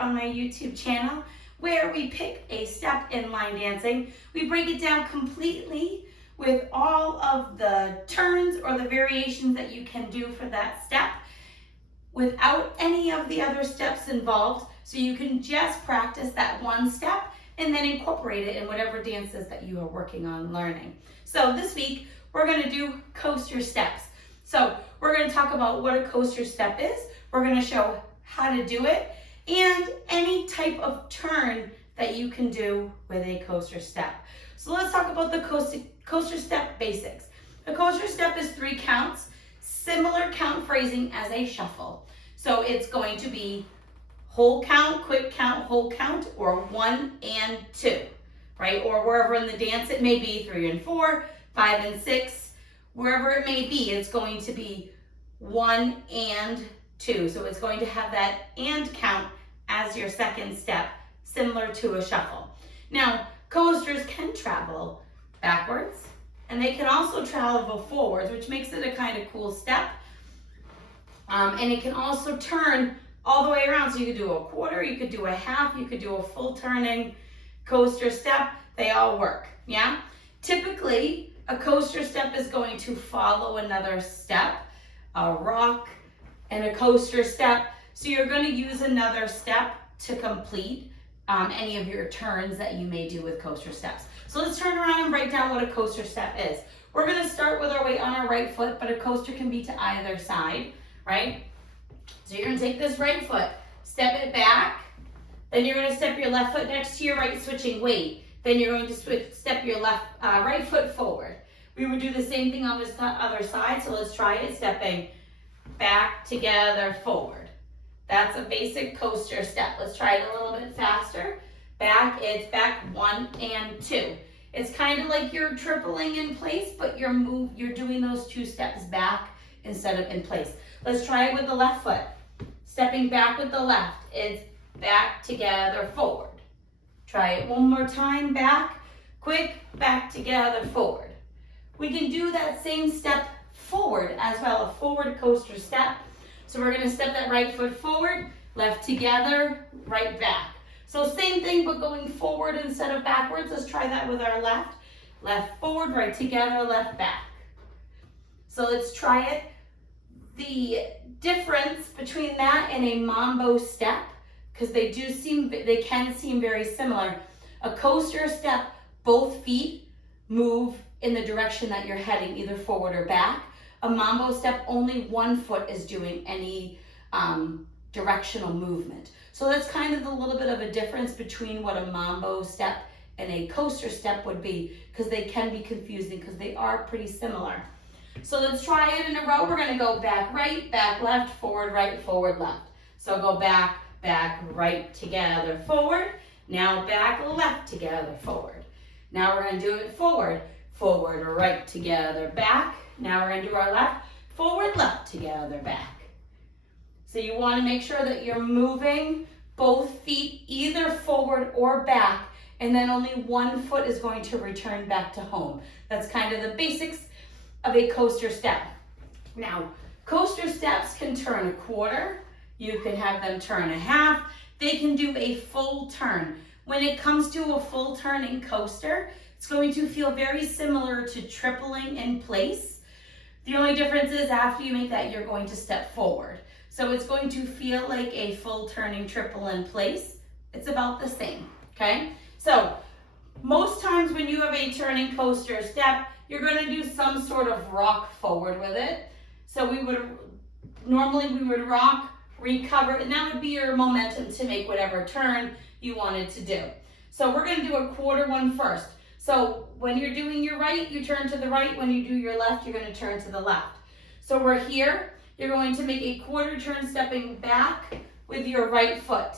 on my YouTube channel where we pick a step in line dancing. We break it down completely with all of the turns or the variations that you can do for that step without any of the other steps involved. So you can just practice that one step and then incorporate it in whatever dances that you are working on learning. So this week, we're gonna do coaster steps. So we're gonna talk about what a coaster step is. We're gonna show how to do it and any type of turn that you can do with a coaster step. So let's talk about the coaster step basics. A coaster step is 3 counts, similar count phrasing as a shuffle. So it's going to be whole count, quick count, whole count, or 1 and 2, right? Or wherever in the dance it may be 3 and 4, 5 and 6, wherever it may be, it's going to be 1 and 2. So it's going to have that and count as your second step, similar to a shuffle. Now, coasters can travel backwards, and they can also travel forwards, which makes it a kind of cool step. And it can also turn all the way around. So you could do a quarter, you could do a half, you could do a full turning coaster step. They all work, yeah? Typically, a coaster step is going to follow another step, a rock and a coaster step. So you're going to use another step to complete any of your turns that you may do with coaster steps. So let's turn around and break down what a coaster step is. We're going to start with our weight on our right foot, but a coaster can be to either side, right? So you're going to take this right foot, step it back, then you're going to step your left foot next to your right, switching weight. Then you're going to step your right foot forward. We would do the same thing on this other side, so let's try it, stepping back, together, forward. That's a basic coaster step. Let's try it a little bit faster. Back, it's back, 1 and 2. It's kind of like you're tripling in place, but you're doing those 2 steps back instead of in place. Let's try it with the left foot. Stepping back with the left, it's back, together, forward. Try it one more time, back, quick, back, together, forward. We can do that same step forward as well, a forward coaster step. So we're going to step that right foot forward, left together, right back. So same thing, but going forward instead of backwards. Let's try that with our left. Left forward, right together, left back. So let's try it. The difference between that and a mambo step, because they can seem very similar. A coaster step, both feet move in the direction that you're heading, either forward or back. A mambo step, only one foot is doing any directional movement. So that's kind of a little bit of a difference between what a mambo step and a coaster step would be, because they can be confusing because they are pretty similar. So let's try it in a row. We're going to go back right, back left, forward right, forward left. So go back, back right, together, forward. Now back left, together, forward. Now we're going to do it forward, forward, right, together, back. Now we're going to do our left, forward, left, together, back. So you want to make sure that you're moving both feet either forward or back, and then only one foot is going to return back to home. That's kind of the basics of a coaster step. Now, coaster steps can turn a quarter. You can have them turn a half. They can do a full turn. When it comes to a full turning coaster, it's going to feel very similar to tripling in place. The only difference is after you make that, you're going to step forward. So it's going to feel like a full turning triple in place. It's about the same, okay? So most times when you have a turning coaster step, you're going to do some sort of rock forward with it. So normally we would rock, recover, and that would be your momentum to make whatever turn you wanted to do. So we're going to do a quarter one first. So when you're doing your right, you turn to the right. When you do your left, you're going to turn to the left. So we're here. You're going to make a quarter turn stepping back with your right foot.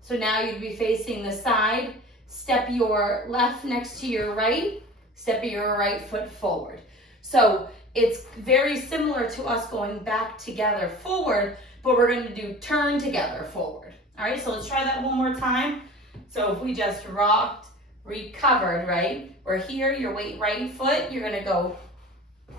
So now you'd be facing the side. Step your left next to your right. Step your right foot forward. So it's very similar to us going back together forward, but we're going to do turn together forward. All right, so let's try that one more time. So if we just rocked, recovered, right? We're here, your right foot, you're going to go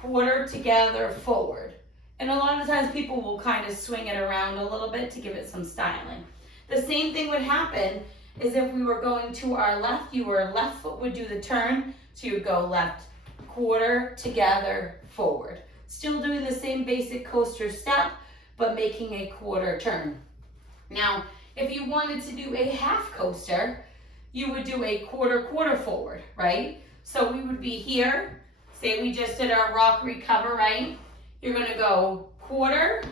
quarter together forward. And a lot of times people will kind of swing it around a little bit to give it some styling. The same thing would happen is if we were going to our left, your left foot would do the turn, so you would go left quarter, together, forward. Still doing the same basic coaster step, but making a quarter turn. Now, if you wanted to do a half coaster, you would do a quarter forward, right? So we would be here, say we just did our rock recover, right? You're gonna go quarter,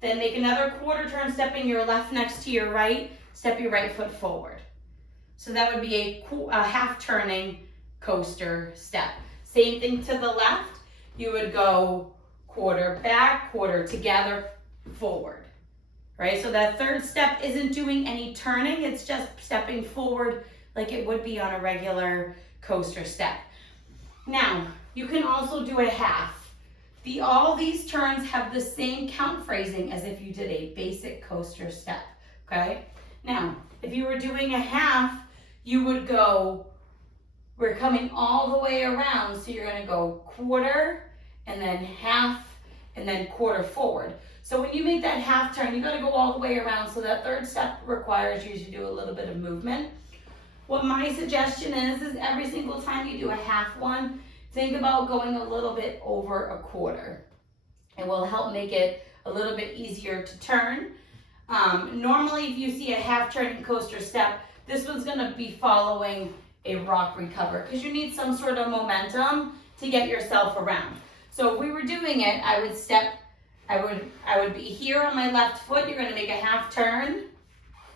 then make another quarter turn, stepping your left next to your right, step your right foot forward. So that would be a half turning coaster step. Same thing to the left, you would go quarter back, quarter together, forward, right? So that third step isn't doing any turning, it's just stepping forward like it would be on a regular coaster step. Now, you can also do a half. All these turns have the same count phrasing as if you did a basic coaster step, okay? Now, if you were doing a half, you would go, we're coming all the way around, so you're gonna go quarter, and then half, and then quarter forward. So when you make that half turn, you gotta go all the way around, so that third step requires you to do a little bit of movement. What my suggestion is every single time you do a half one, think about going a little bit over a quarter. It will help make it a little bit easier to turn. Normally, if you see a half turning coaster step, this one's gonna be following a rock recover because you need some sort of momentum to get yourself around. So if we were doing it, I would be here on my left foot. You're gonna make a half turn.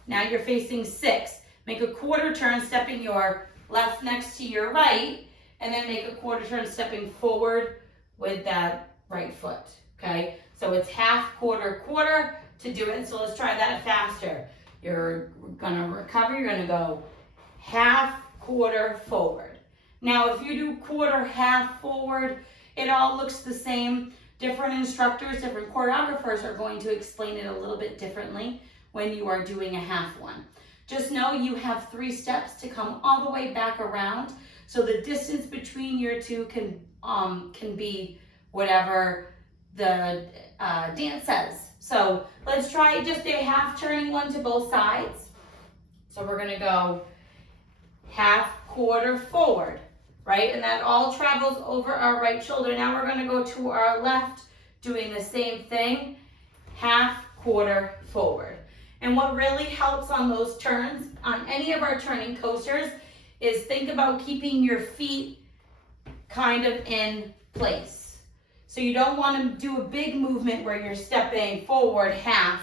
Now you're facing 6. Make a quarter turn, stepping your left next to your right, and then make a quarter turn, stepping forward with that right foot, okay? So it's half, quarter, quarter to do it. So let's try that faster. You're gonna recover, you're gonna go half, quarter, forward. Now, if you do quarter, half, forward, it all looks the same. Different instructors, different choreographers are going to explain it a little bit differently when you are doing a half one. Just know you have 3 steps to come all the way back around. So the distance between your two can be whatever the dance says. So let's try just a half turning one to both sides. So we're gonna go half, quarter, forward, right? And that all travels over our right shoulder. Now we're gonna go to our left, doing the same thing, half, quarter, forward. And what really helps on those turns, on any of our turning coasters, is think about keeping your feet kind of in place. So you don't want to do a big movement where you're stepping forward half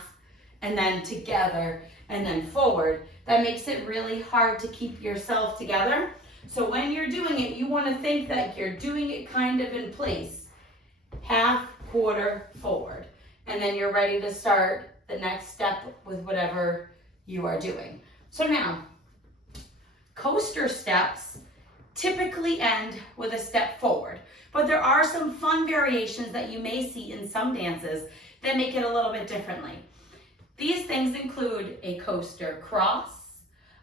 and then together and then forward. That makes it really hard to keep yourself together. So when you're doing it, you want to think that you're doing it kind of in place. Half, quarter, forward. And then you're ready to start the next step with whatever you are doing. So now, coaster steps typically end with a step forward, but there are some fun variations that you may see in some dances that make it a little bit differently. These things include a coaster cross,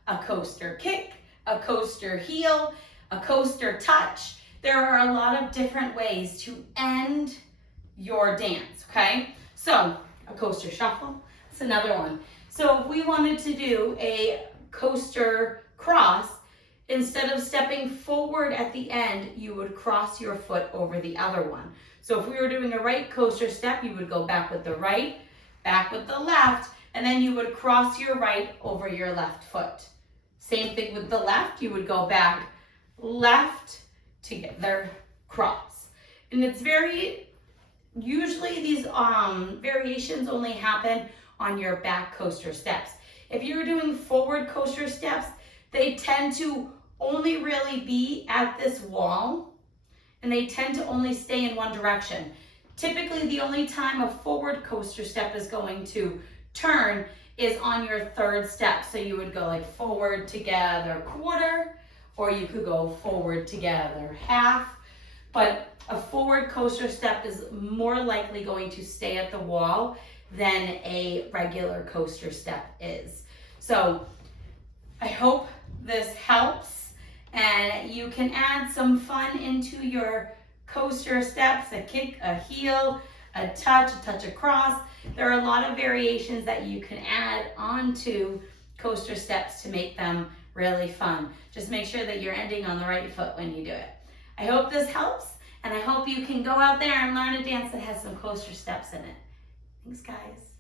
a coaster kick, a coaster heel, a coaster touch. There are a lot of different ways to end your dance, okay? So, a coaster shuffle, that's another one. So if we wanted to do a coaster cross, instead of stepping forward at the end, you would cross your foot over the other one. So if we were doing a right coaster step, you would go back with the right, back with the left, and then you would cross your right over your left foot. Same thing with the left, you would go back, left, together, cross. And it's usually these variations only happen on your back coaster steps. If you're doing forward coaster steps, they tend to only really be at this wall, and they tend to only stay in one direction. Typically, the only time a forward coaster step is going to turn is on your third step. So you would go like forward, together, quarter, or you could go forward, together, half. But a forward coaster step is more likely going to stay at the wall than a regular coaster step is. So I hope this helps, and you can add some fun into your coaster steps, a kick, a heel, a touch across. There are a lot of variations that you can add onto coaster steps to make them really fun. Just make sure that you're ending on the right foot when you do it. I hope this helps, and I hope you can go out there and learn a dance that has some coaster steps in it. Thanks, guys.